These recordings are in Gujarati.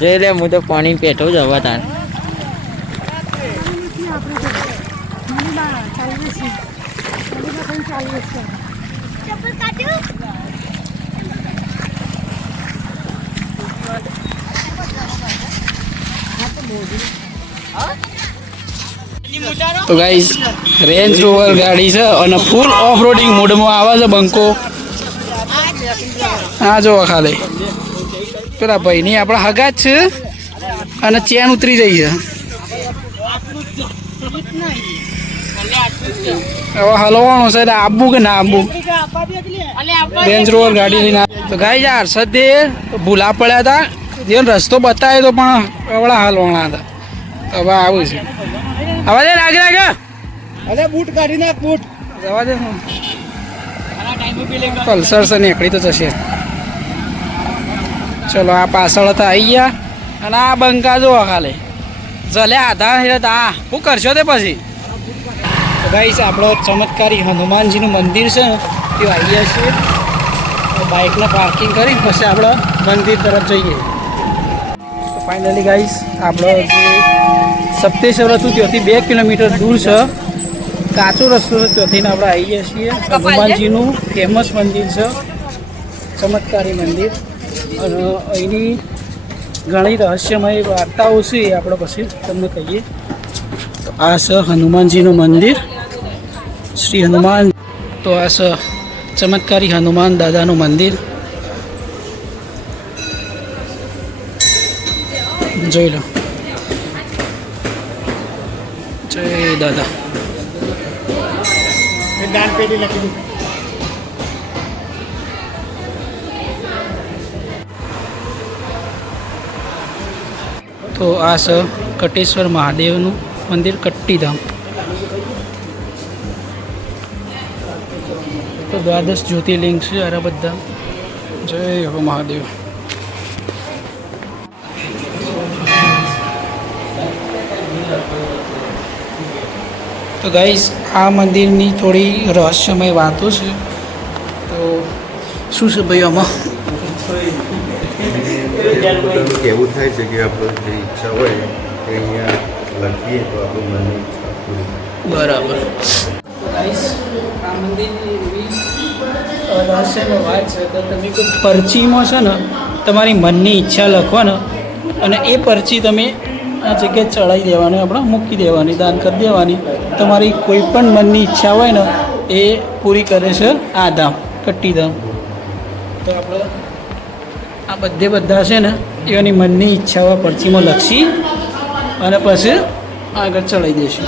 જોઈ લે, હું તો પાણી પેઠો જ હવા તાર. તો ગાઈઝ રેન્જ રોવર ગાડી છે અને ફૂલ ઓફ રોડિંગ મોડમાં આવે છે બંકો. હા જોવા ખાલી. પેલા ભાઈની આપણા હગા જ છે અને ચેન ઉતરી જઈએ છે. હવે હલવાનું છે આપવું કે ના આપવું રેન્જ રોવર ગાડી લઈને તો ગાઈ યાર હર્ષદે ભૂલા પડ્યા હતા. જે રસ્તો બતાવ્યો તો પણ અવળા હલવાના હતા. હવે આવું છે. હવે દે રાગ રાગ અરે બૂટ કાઢી નાખ બૂટ. જવા દે પલ્સર છે નીકળી તો જશે. ચલો આ પાછળ હતા આવી ગયા. અને આ બંકા જોવા ખાલી. જલે આધા આ શું કરશો તે પછી? તો ગાઈસ આપણો ચમત્કારી હનુમાનજીનું મંદિર છે. ને તે આવી ગયા છીએ. બાઇકને પાર્કિંગ કરી પછી આપણે મંદિર તરફ જઈએ. તો ફાઇનલી ગાઈસ આપણો જે સપ્તેશ્વર હતું ત્યાંથી બે કિલોમીટર દૂર છે. કાચો રસ્તો છે ત્યાંથી આપણે આવી ગયા છીએ. હનુમાનજીનું ફેમસ મંદિર છે. ચમત્કારી મંદિર. અને અહીંની ઘણી રહસ્યમય વાર્તાઓ છે એ આપણે પછી તમને કહીએ. તો આ છે હનુમાનજીનું મંદિર. શ્રી હનુમાન તો આ છે ચમત્કારી હનુમાન દાદાનું મંદિર. જોઈ લો. જય દાદા. દાન પેટી લખી દીધું તો આ છે કટેશ્વર મહાદેવનું મંદિર કટ્ટીધામ. તો દ્વાદશ જ્યોતિર્લિંગ છે અરે બધા. જય હો મહાદેવ. તો ગાઈસ, આ મંદિરની થોડી રહસ્યમય વાતો છે. તો શું છે ભાઈ આમાં? કહેવું થાય છે કે આપણો જે ઈચ્છા હોય એ અહીંયા લખીએ તો આપણું મનની ઈચ્છા પૂરી બરાબર. આ મંદિરની એવી રહસ્યનો વાત છે. કે તમે કોઈ પરચીમાં છે ને તમારી મનની ઈચ્છા લખવાનો અને એ પરચી તમે આ જગ્યાએ ચડાવી દેવાની આપણે મૂકી દેવાની દાન કરી દેવાની. તમારી કોઈ પણ મનની ઈચ્છા હોય ને એ પૂરી કરે છે આ ધામ કટ્ટીધામ તો આપણે બધે બધા છે ને એની મનની ઈચ્છાઓ પરચીમાં લખશી અને પછી આગળ ચડાવી દઈશું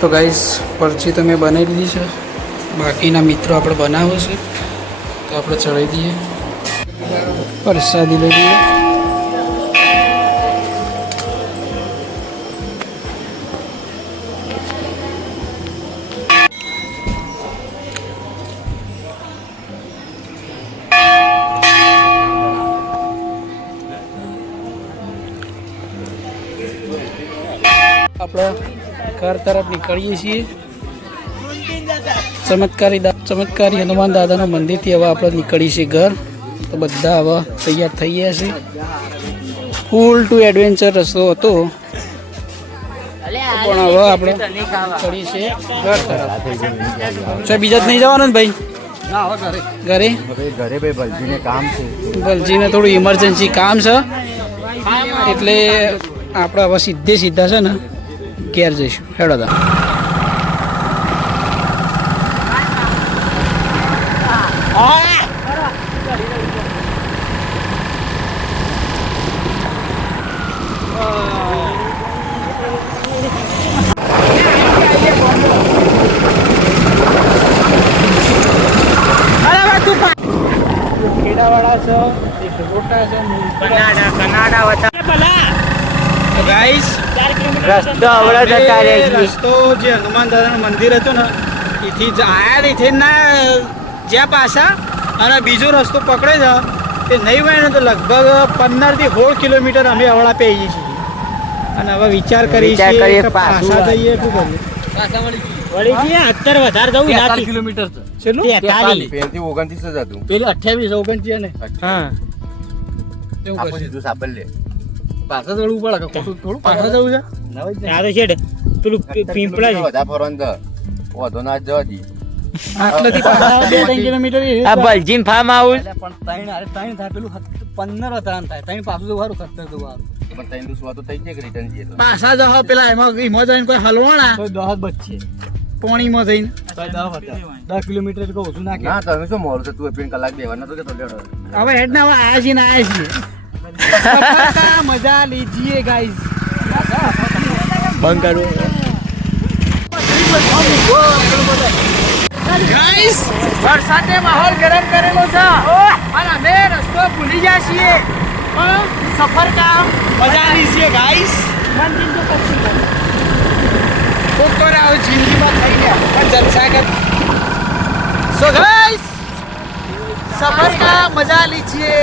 તો ગાઈસ પરચી તો મેં બનાવી લીધી છે. બાકીના મિત્રો આપણે બનાવો છે. તો આપણે ચડાવી દઈએ. પ્રસાદી લઈ લઈએ. આપણે ઘર તરફ નીકળીએ છીએ. ચમત્કારી ચમત્કારી હનુમાન દાદાના મંદિરથી હવે આપણે નીકળીએ છીએ ઘર. તો બધા હવે તૈયાર થઈ ગયા છે. ફૂલ ટુ એડવેન્ચર રસ્તો હતો. પણ હવે આપણે નીકળીએ છીએ ઘર તરફ. બીજા જ નહીં જવાનું ને ભાઈ? ઘરે? ઘરે ભાઈ બલજીને કામ છે બલજીને થોડું ઇમરજન્સી કામ છે. એટલે આપણે હવે સીધે સીધા છે ને ઘેર જઈશું. હેડો તા. કનાડા કનાડા વતા ગાઈસ રસ્તો અવળો જતા રહે રસ્તો જે હનુમાન દાદાનું મંદિર હતું ને એથી જ આયા એથી ના જ્યાં પાછા અને બીજો રસ્તો પકડે છે તે નહીં હોય ને તો લગભગ પંદરથી સોળ કિલોમીટર અમે અવળા પેઈએ છીએ. અને હવે વિચાર કરીએ છીએ કે પાછા જઈએ શું કરીએ? વળી ગયા અત્યારે વધારે જવું નથી. કિલોમીટર છે. જ હતું. પેલી અઠ્યાવીસ ઓગણત્રીસ ને હા. એવું લે. પાછા જવું પડે ખોટું થોડું પાછા જવું છે? આ તો છેડ પેલું પીંપળા જ. વધારે ફરવાનું તો. વધુ ના જ જવા દી આટલેથી પાછા બે ત્રણ કિલોમીટર એ આ બલજીન ફાર્મ હાઉસ અલ્યા પણ ત્રણ અરે ત્રણ થાય પેલું હત- પંદર ત્રણ થાય. ત્રણ પાછું જવું સારું સત્તર જવું સારું પણ તઈને સુવા તો થઈ જાય કે રિટર્ન જઈએ તો. પાછા જવા પેલા એમાં એમાં જઈને કોઈ હલવાના? તો દસ બચશે. પોણીમાં જઈને. દસ કિલોમીટર કહું ઓછું નાખે તમે શું મોડું છે તું પીને કલાક દેવાના તો કે તો લેડો. હવે હેડ ના હવે આયા છીએ ને આયા છીએ મજા લીજીએ ગાઈઝ બંધ કરવું ગાઈસ વરસાદે માહોલ ગરમ કરેલો છે. અને અમે રસ્તો ભૂલી ગયા છીએ. પણ સફર કામ મજા છે ગાઈસ કોક વાર આવું જિંદગીમાં થઈ ગયા. પણ જનસાગર. સો ગાઈસ સફર કામ મજા લીજીએ.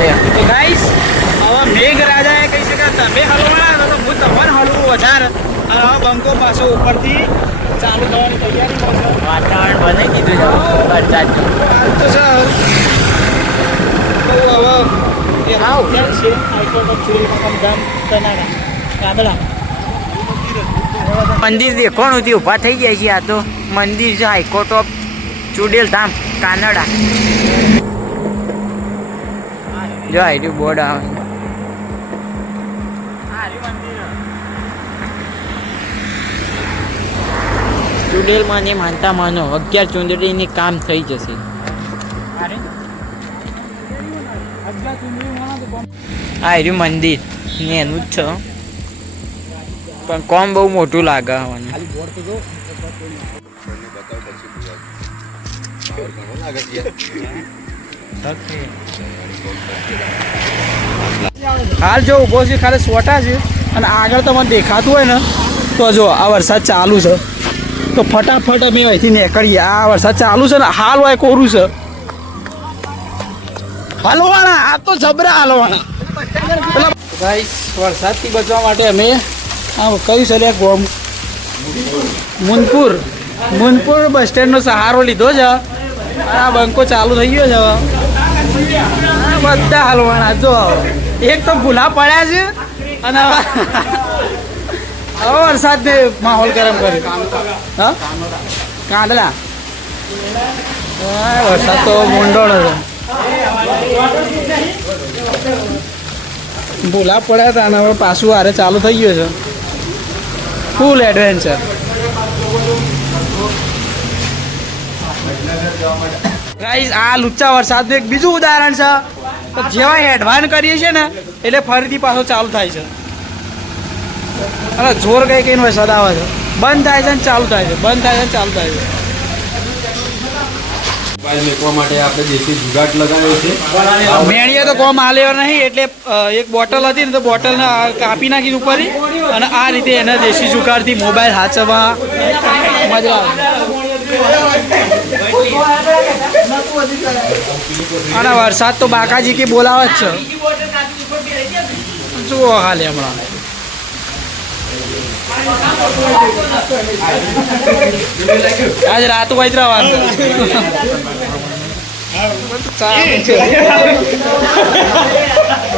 ગાઈસ હવે મેઘરાજાએ કહી શકે તમે હલવાના તો હું તમને હલવું વધારે. અને હવે બંકો પાછો ઉપરથી ચાલુ થવાની તૈયારી વાતાવરણ બને કીધું છે વરસાદનું. તો સર હવે એ હા ઉત્તર છે હાઈકોર્ટ ઓફ ચુરીમાં ગામ કાદડા. મંદિર દેખવાનું થી ઊભા થઈ ગયા છે આ તો. મંદિર છે હાઈકોર્ટ ઓફ ચુડેલ ધામ કાનડા. જો આર્યું બોર્ડ આવે. ચુડેલમાં ને માનતા માનો અગિયાર ચુંદડીની કામ થઈ જશે. આ રહ્યું મંદિર ને એનું જ છે. પણ કોમ બહુ મોટું લાગે મને હાલ જો ઊભો છે, ખાલી સોટા છે. અને આગળ તમને દેખાતું હોય ને, તો જો આ વરસાદ ચાલુ છે. તો ફટાફટ અમે અહીંથી નીકળીએ. આ વરસાદ ચાલુ છે ને, હાલ હોય કોરું છે. હલવાણા આ તો જબરા હલવાણા ભાઈ વરસાદથી બચવા માટે અમે આ કયું છે લે ગોમ? મુનપુર. મુનપુર બસ સ્ટેન્ડનો સહારો લીધો છે. આ બંકો ચાલુ થઈ ગયો છે. બધા હલવાના, જો. એક તો ભૂલા પડ્યા છે અને હવે વરસાદ ને માહોલ ગરમ કર્યો કાંદલા વરસાદ તો મૂંડો છે. ભૂલા પડ્યા હતા અને હવે પાછું હારે ચાલુ થઈ ગયું છે. ફૂલ એડવેન્ચર ગાઈસ આ લુચ્ચા વરસાદનું એક બીજું ઉદાહરણ છે. તો જેવા એડવાન્સ કરીએ છીએ ને એટલે ફરીથી પાછો ચાલુ થાય છે. અને જોર કઈ કઈ વરસાદ આવે છે. બંધ થાય છે ને ચાલુ થાય છે. બંધ થાય છે ને ચાલુ થાય છે. મેકવા માટે આપણે દેશી જુગાટ લગાવ્યો છે. મેણીએ તો કોમ હાલ્યો નહીં એટલે એક બોટલ હતી ને તો બોટલને કાપી નાખી ઉપરથી અને આ રીતે એને દેશી જુગાડથી મોબાઈલ હાચવા મજા આવે. અને વરસાદ તો બાકાજી કે બોલાવે જ છે જુઓ હાલે હમણાં આજ રાત ચાલુ છે.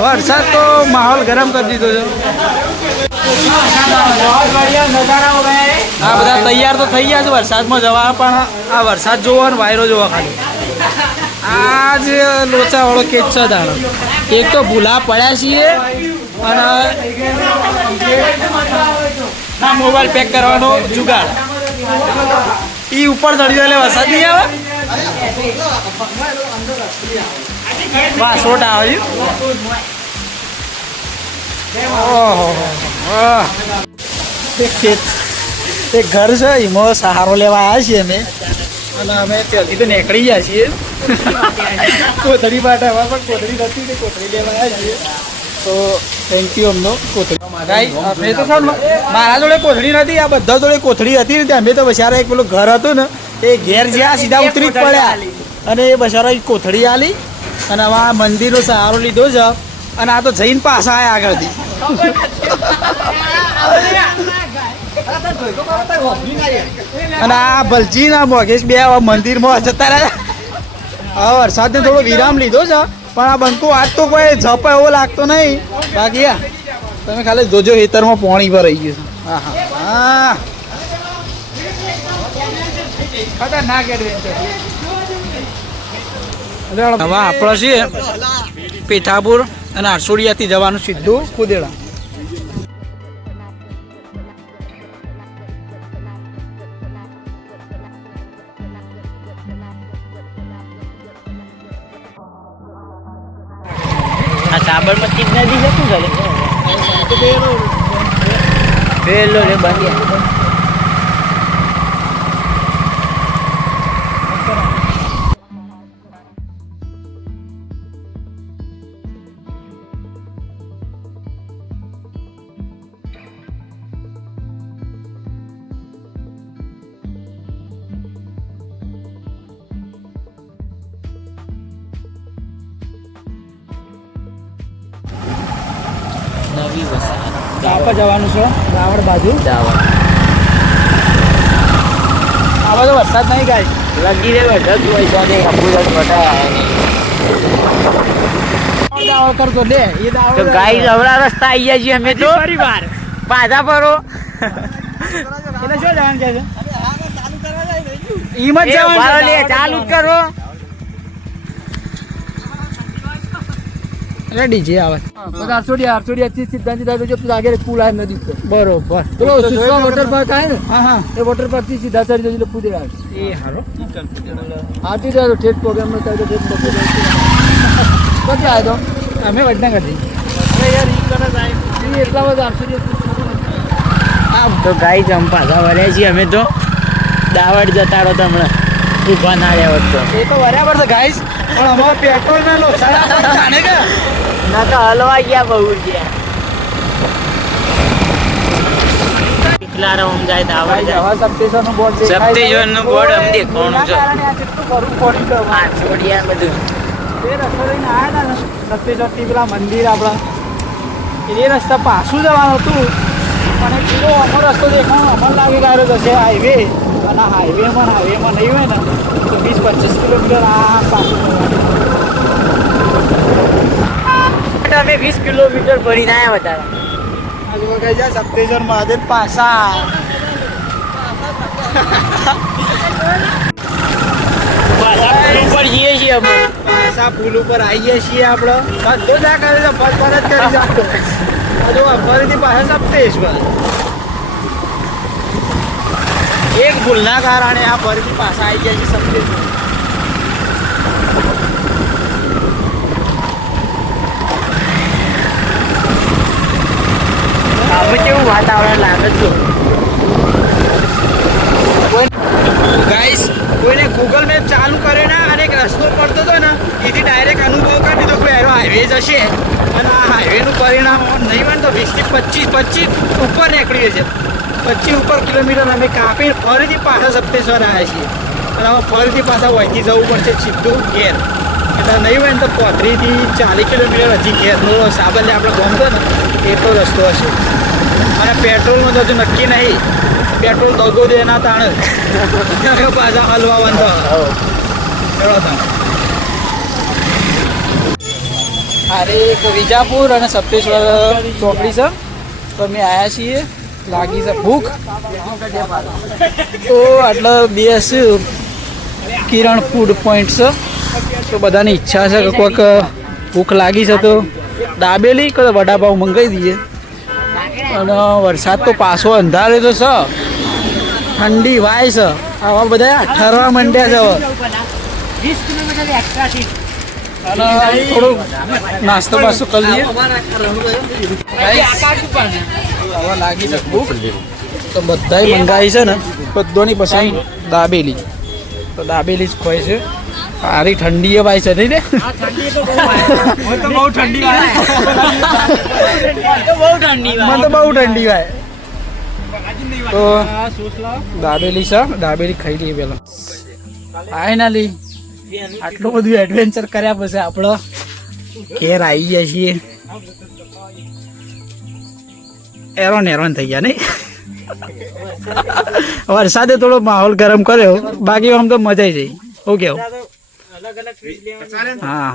વરસાદ તો માહોલ ગરમ કરી દીધો છે. આ બધા તૈયાર તો થઈ ગયા છે વરસાદમાં જવા, પણ આ વરસાદ જોવો ને વાયરો જોવા ખાલી. આ જ લોચાવાળો કેચ છે તારો એક તો ભૂલા પડ્યા છીએ અને મોબાઈલ પેક કરવાનો જુગાડ. ઈ ઉપર ચડી જાય વરસાદ નહીં આવે? વાહ, સોટા આવ્યું? એક ઘર છે એમાં સહારો લેવા આવ્યા છીએ અમે. અને અમે ત્યાંથી તો નીકળી ગયા છીએ. કોથળી માટે હવે પણ કોથળી નથી તે કોથળી લેવા આવ્યા છીએ. તો થેન્ક યુ અમનો, કોથળી. અમે તો મારા જોડે કોથળી નથી, આ બધા જોડે કોથળી હતી ને અમે તો બસારા એક પેલું ઘર હતું ને એ ઘેર જ્યાં સીધા ઉતરી જ પડ્યા. અને એ બસારા કોથળી આલી અને હવે આ મંદિરનો સહારો લીધો છે. અને આ તો જઈને પાછા આવ્યા આગળથી. અને આ ભલજી ના મોગેશ બે મંદિરમાં જતા રહ્યા. વરસાદને થોડો વિરામ લીધો છે. પણ આ બનતું આજ તો કોઈ જપ એવો લાગતો નહીં. બાકી તમે ખાલી જોજો ખેતરમાં પાણી ભરાઈ ગયું હા હા હા ખતરનાક એડવેન્ચર હવે આપણે છીએ પેથાપુર અને આરસોડિયાથી જવાનું સીધું કુદેડા. આ સાબરમતી નદી છે શું કરે? પેલો રે બંધ નવી વસાહત ક્યાં જવાનું છે? રાવણ બાજુ? દાવા આવા તો વરસાદ નહીં ગાય. લગી રે વરસાદ હોય તો દે અપુરત બટાયા કરતો દે એ તો ગાઈ લવડા રસ્તા આવી ગયા છીએ અમે તો. પરિવાર. પાછા ફરો. એટલે શું જવાનું કે છે? ઈમ જ એ લે, જવાનું ચાલુ જ કરો. રેડી છે આવે આરસોડી આરસોડી થી સીધા સીધા જો પેલા આગળ પુલ આવે નદી પર બરોબર. પેલો સુસવા વોટર પાર્ક આવે ને હા હા. એ વોટર પાર્કથી સીધા ચડી જજો પૂજે આવે. એ હારો. જાય તો ઠેઠ પ્રોગ્રામ નો થાય તો ઠેઠ પ્રોગ્રામ કદી આવ્યો અમે તો યાર ઈ કરે જાય એટલા બધા આરસોડી તો ગાઈ જમ પાછા વળ્યા છીએ અમે તો. દાવડ જતા રહો તમને ઊભા ના રહ્યા હોત તો. એ તો બરાબર છે ગાઈસ પણ અમારો પેટ્રોલ ના લોસાડા જાણે કે. ના તો હલવા ગયા બહુ ગયા મંદિર આપણા. એ રસ્તા પાછું જવાનું હતું અને પેલો અમો રસ્તો દેખાણો અમર લાગે ગાયો જશે હાઈવે અને હાઈવેમાં નહીં હોય ને તો વીસ પચીસ કિલોમીટર આ પાછું અમે વીસ કિલોમીટર ભરીને આવ્યા હતા આજુ કઈ જાય જઈએ છીએ અમે પાસા પુલ ઉપર આવીએ છીએ આપણે બધું જ આ કરે છે એક ભૂલના કારણે આ ફરીથી પાછા આવી ગયા છે સપ્તેશ્વર અમે કેવું વાતાવરણ લાગે છે ગાઈસ કોઈને ગૂગલ મેપ ચાલુ કરે ના અને એક રસ્તો પડતો ને ડાયરેક્ટ અનુભવ કરી દીધો કે એનો હાઈવે જશે. અને આ હાઈવેનું પરિણામ નહીં હોય તો વીસથી પચીસ પચીસ ઉપર નીકળીએ છે પચીસ ઉપર કિલોમીટર અમે કાપીને ફરીથી પાછા સપ્તેશ્વર આવ્યા છીએ. અને હવે ફરીથી પાછા વહીથી જવું પડશે સીધું ઘેર. એટલે નહીં હોય તો પોત્રીથી ચાલીસ કિલોમીટર હજી ઘેરનો સાબરલે આપણે ગમતો ને એટલો રસ્તો હશે. અને પેટ્રોલનું તો હજુ નક્કી નહીં. પેટ્રોલ દગો દે એના તાણે. પાછા હલવા બંધ ચલો તાણ અરે એક વિજાપુર અને સપ્તેશ્વર ચોકડી છે. તો અમે આવ્યા છીએ. લાગી છે ભૂખ. તો આટલો બેસ કિરણ ફૂડ પોઈન્ટ છે. તો બધાની ઈચ્છા છે કે કોઈક ભૂખ લાગી છે તો દાબેલી કે વડાપાઉં મંગાવી દઈએ. અને વરસાદ તો પાછો અંધારે તો છે. ઠંડી વાય છે. આવા બધા ઠરવા માંડ્યા છે હવે. વીસ કિલોમીટર એક્સ્ટ્રાથી અને થોડું નાસ્તો બાસ્તો કરી લઈએ. હવે લાગી છે ભૂખ. તો બધાય મંગાવી છે ને બધાની પસંદ દાબેલી. તો દાબેલી જ ખોય છે. સારી ઠંડી એ ભાઈ છે નહીં ને? તો બહુ ઠંડી તો બહુ ઠંડી મને તો બહુ ઠંડી ભાઈ. તો દાબેલી છે દાબેલી ખાઈ લઈએ પેલા. ફાઇનલી આટલું બધું એડવેન્ચર કર્યા પછી આપણે ઘેર આવી ગયા છીએ. એરોન એરોન થઈ ગયા નહીં? વરસાદે થોડો માહોલ ગરમ કર્યો. બાકી આમ તો મજા આવી જઈ ઓકે હા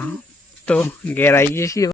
તો ઘેર આવી ગયા છીએ.